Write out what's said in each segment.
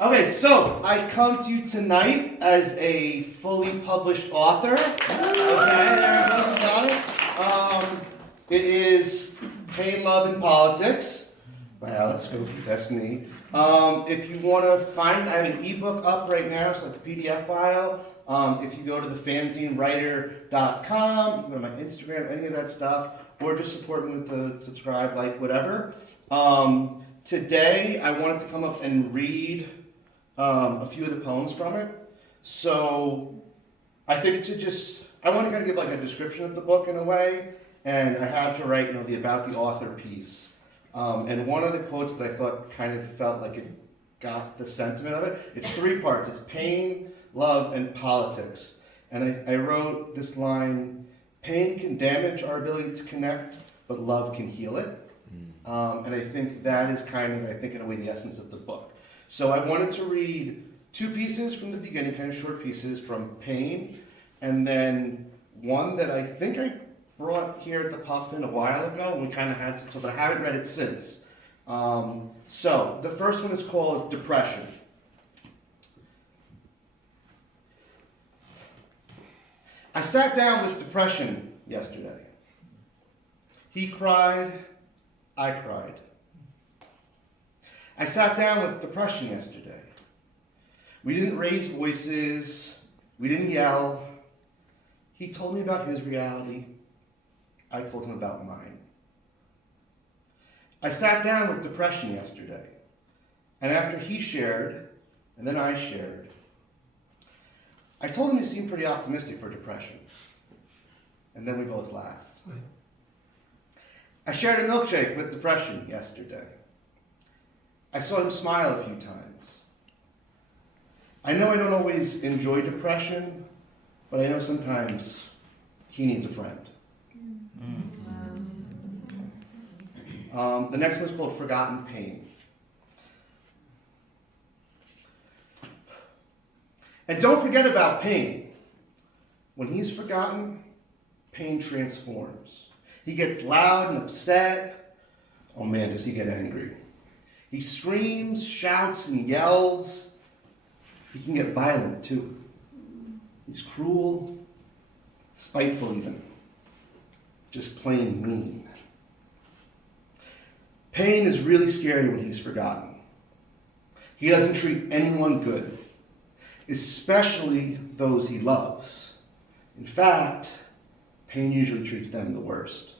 Okay, so I come to you tonight as a fully published author. Okay, everybody's got it. It is Pain, Love, and Politics by Alex Goofy, that's me. If you want to find, I have an ebook up right now, so like a PDF file. If you go to TheFanzineWriter.com, you can go to my Instagram, any of that stuff, or just support me with the subscribe, like, whatever. Today, I wanted to come up and read a few of the poems from it. So I think I want to kind of give like a description of the book in a way, and I have to write, the about the author piece. And one of the quotes that I thought kind of felt like it got the sentiment of it, it's 3 parts. It's pain, love, and politics. And I wrote this line, pain can damage our ability to connect, but love can heal it. And I think that is kind of, in a way, the essence of the book. So I wanted to read 2 pieces from the beginning, kind of short pieces from Pain, and then one that I think I brought here at the Puffin a while ago, and we kind of had some, but I haven't read it since. So the first one is called Depression. I sat down with depression yesterday. He cried, I cried. I sat down with depression yesterday. We didn't raise voices, we didn't yell. He told me about his reality, I told him about mine. I sat down with depression yesterday, and after he shared, and then I shared, I told him he seemed pretty optimistic for depression, and then we both laughed. I shared a milkshake with depression yesterday. I saw him smile a few times. I know I don't always enjoy depression, but I know sometimes he needs a friend. The next one's called Forgotten Pain. And don't forget about pain. When he's forgotten, pain transforms. He gets loud and upset. Oh man, does he get angry. He screams, shouts, and yells. He can get violent too. He's cruel, spiteful even. Just plain mean. Pain is really scary when he's forgotten. He doesn't treat anyone good, especially those he loves. In fact, pain usually treats them the worst.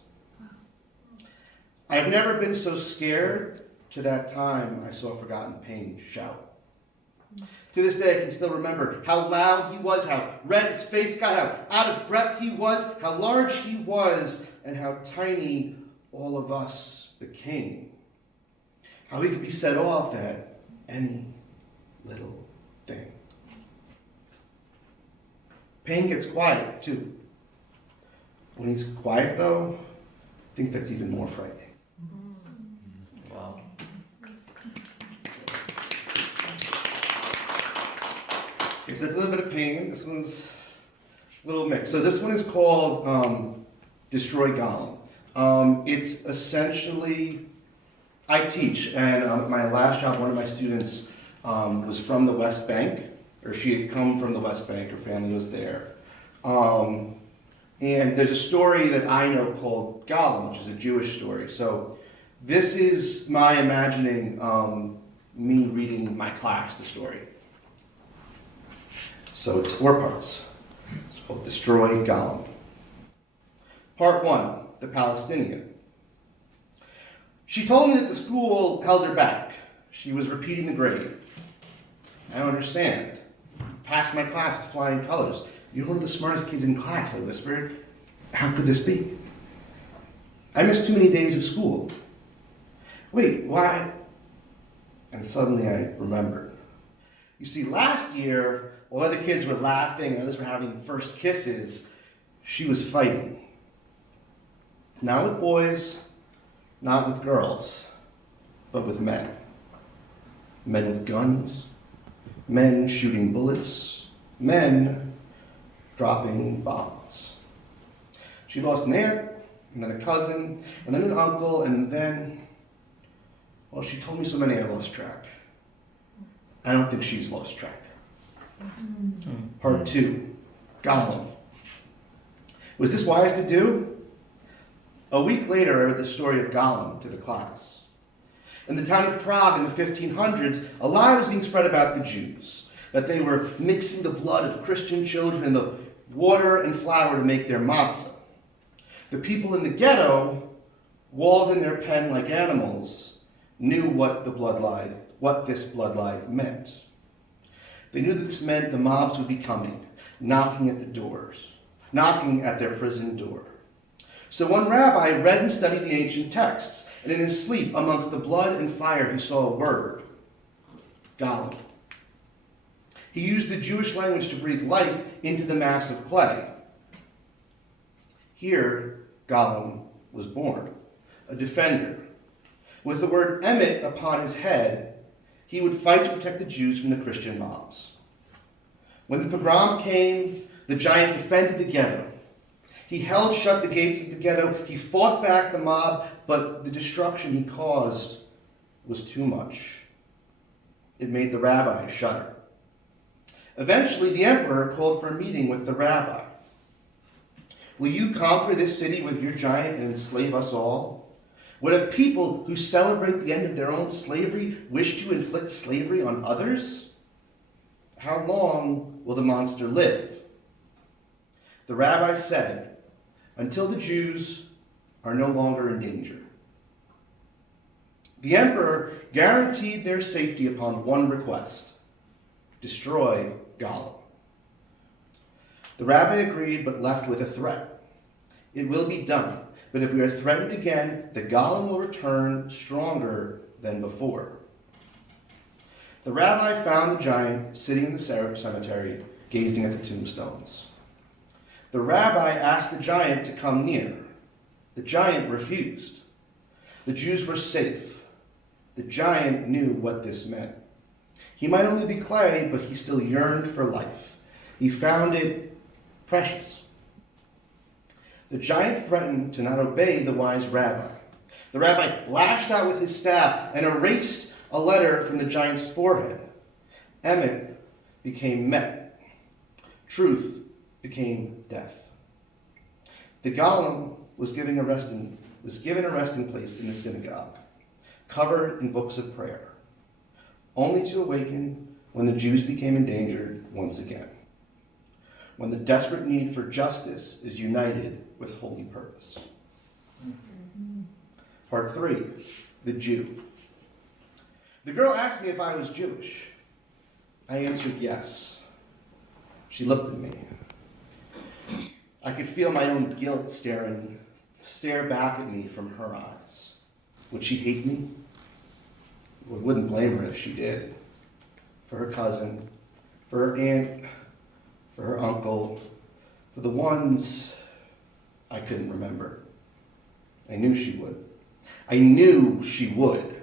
I've never been so scared to that time I saw Forgotten Pain shout. To this day, I can still remember how loud he was, how red his face got, how out of breath he was, how large he was, and how tiny all of us became. How he could be set off at any little thing. Pain gets quiet, too. When he's quiet, though, I think that's even more frightening. Wow. Okay, so that's a little bit of pain. This one's a little mixed. So this one is called Destroy Gollum. It's essentially, I teach, and at my last job, one of my students was from the West Bank, or she had come from the West Bank, her family was there. And there's a story that I know called Gollum, which is a Jewish story. So this is my imagining me reading my class the story. So it's 4 parts. It's called Destroy Gollum. Part 1, the Palestinian. She told me that the school held her back. She was repeating the grade. I don't understand. Passed my class with flying colors. You're one of the smartest kids in class, I whispered. How could this be? I missed too many days of school. Wait, why? And suddenly I remembered. You see, last year, while other kids were laughing and others were having first kisses, she was fighting. Not with boys, not with girls, but with men. Men with guns, men shooting bullets, men dropping bombs. She lost an aunt, and then a cousin, and then an uncle, and then, well, she told me so many I lost track. I don't think she's lost track. Part 2, Gollum. Was this wise to do? A week later, I read the story of Gollum to the class. In the town of Prague in the 1500s, a lie was being spread about the Jews, that they were mixing the blood of Christian children in the water and flour to make their matzah. The people in the ghetto, walled in their pen like animals, knew what this blood lie meant. They knew that this meant the mobs would be coming, knocking at their prison door. So one rabbi read and studied the ancient texts, and in his sleep, amongst the blood and fire, he saw a word, Gollum. He used the Jewish language to breathe life into the mass of clay. Here, Gollum was born, a defender. With the word Emet upon his head, he would fight to protect the Jews from the Christian mobs. When the pogrom came, the giant defended the ghetto. He held shut the gates of the ghetto. He fought back the mob, but the destruction he caused was too much. It made the rabbi shudder. Eventually, the emperor called for a meeting with the rabbi. Will you conquer this city with your giant and enslave us all? Would a people who celebrate the end of their own slavery wish to inflict slavery on others? How long will the monster live? The rabbi said, until the Jews are no longer in danger. The emperor guaranteed their safety upon one request: destroy Gollum. The rabbi agreed, but left with a threat. It will be done, but if we are threatened again, the Gollum will return stronger than before. The rabbi found the giant sitting in the cemetery, gazing at the tombstones. The rabbi asked the giant to come near. The giant refused. The Jews were safe. The giant knew what this meant. He might only be clay, but he still yearned for life. He found it precious. The giant threatened to not obey the wise rabbi. The rabbi lashed out with his staff and erased a letter from the giant's forehead. Emet became Met. Truth became death. The Gollum was given a resting place in the synagogue, covered in books of prayer, only to awaken when the Jews became endangered once again, when the desperate need for justice is united with holy purpose. Part 3, the Jew. The girl asked me if I was Jewish. I answered yes. She looked at me. I could feel my own guilt stare back at me from her eyes. Would she hate me? I wouldn't blame her if she did. For her cousin, for her aunt, for her uncle, for the ones I couldn't remember. I knew she would. I knew she would.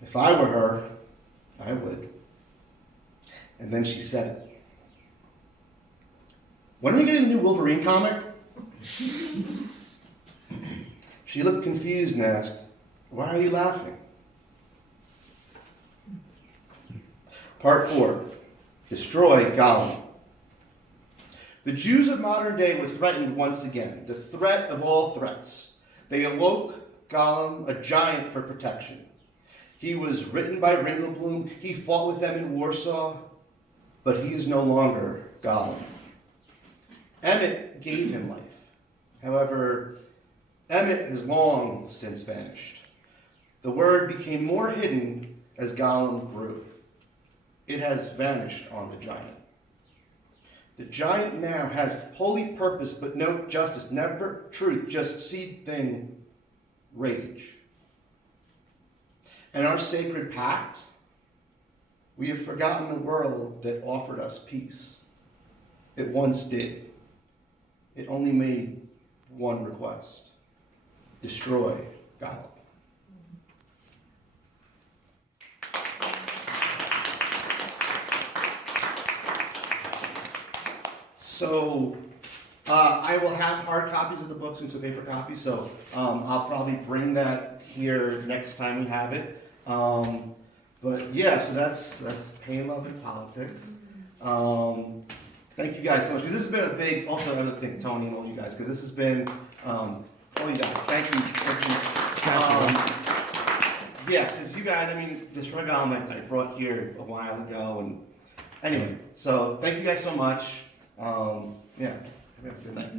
If I were her, I would. And then she said it. When are we getting a new Wolverine comic? She looked confused and asked, why are you laughing? Part 4, destroy Gollum. The Jews of modern day were threatened once again, the threat of all threats. They awoke Gollum, a giant, for protection. He was written by Ringelblum. He fought with them in Warsaw, but he is no longer Gollum. Emet gave him life. However, Emet has long since vanished. The word became more hidden as Gollum grew. It has vanished on the giant. The giant now has holy purpose, but no justice, never truth, just seed thing, rage. And our sacred pact, we have forgotten a world that offered us peace. It once did. It only made one request: destroy Gollum. So I will have hard copies of the books and some paper copies, so I'll probably bring that here next time we have it. But yeah, so that's pain, love, and politics. Thank you guys so much, because this has been a big, also I would thank Tony and all you guys, because this has been, all you guys, thank you. Yeah, because you guys, I mean, this regiment I brought here a while ago, and anyway, so thank you guys so much. Yeah, have a good night.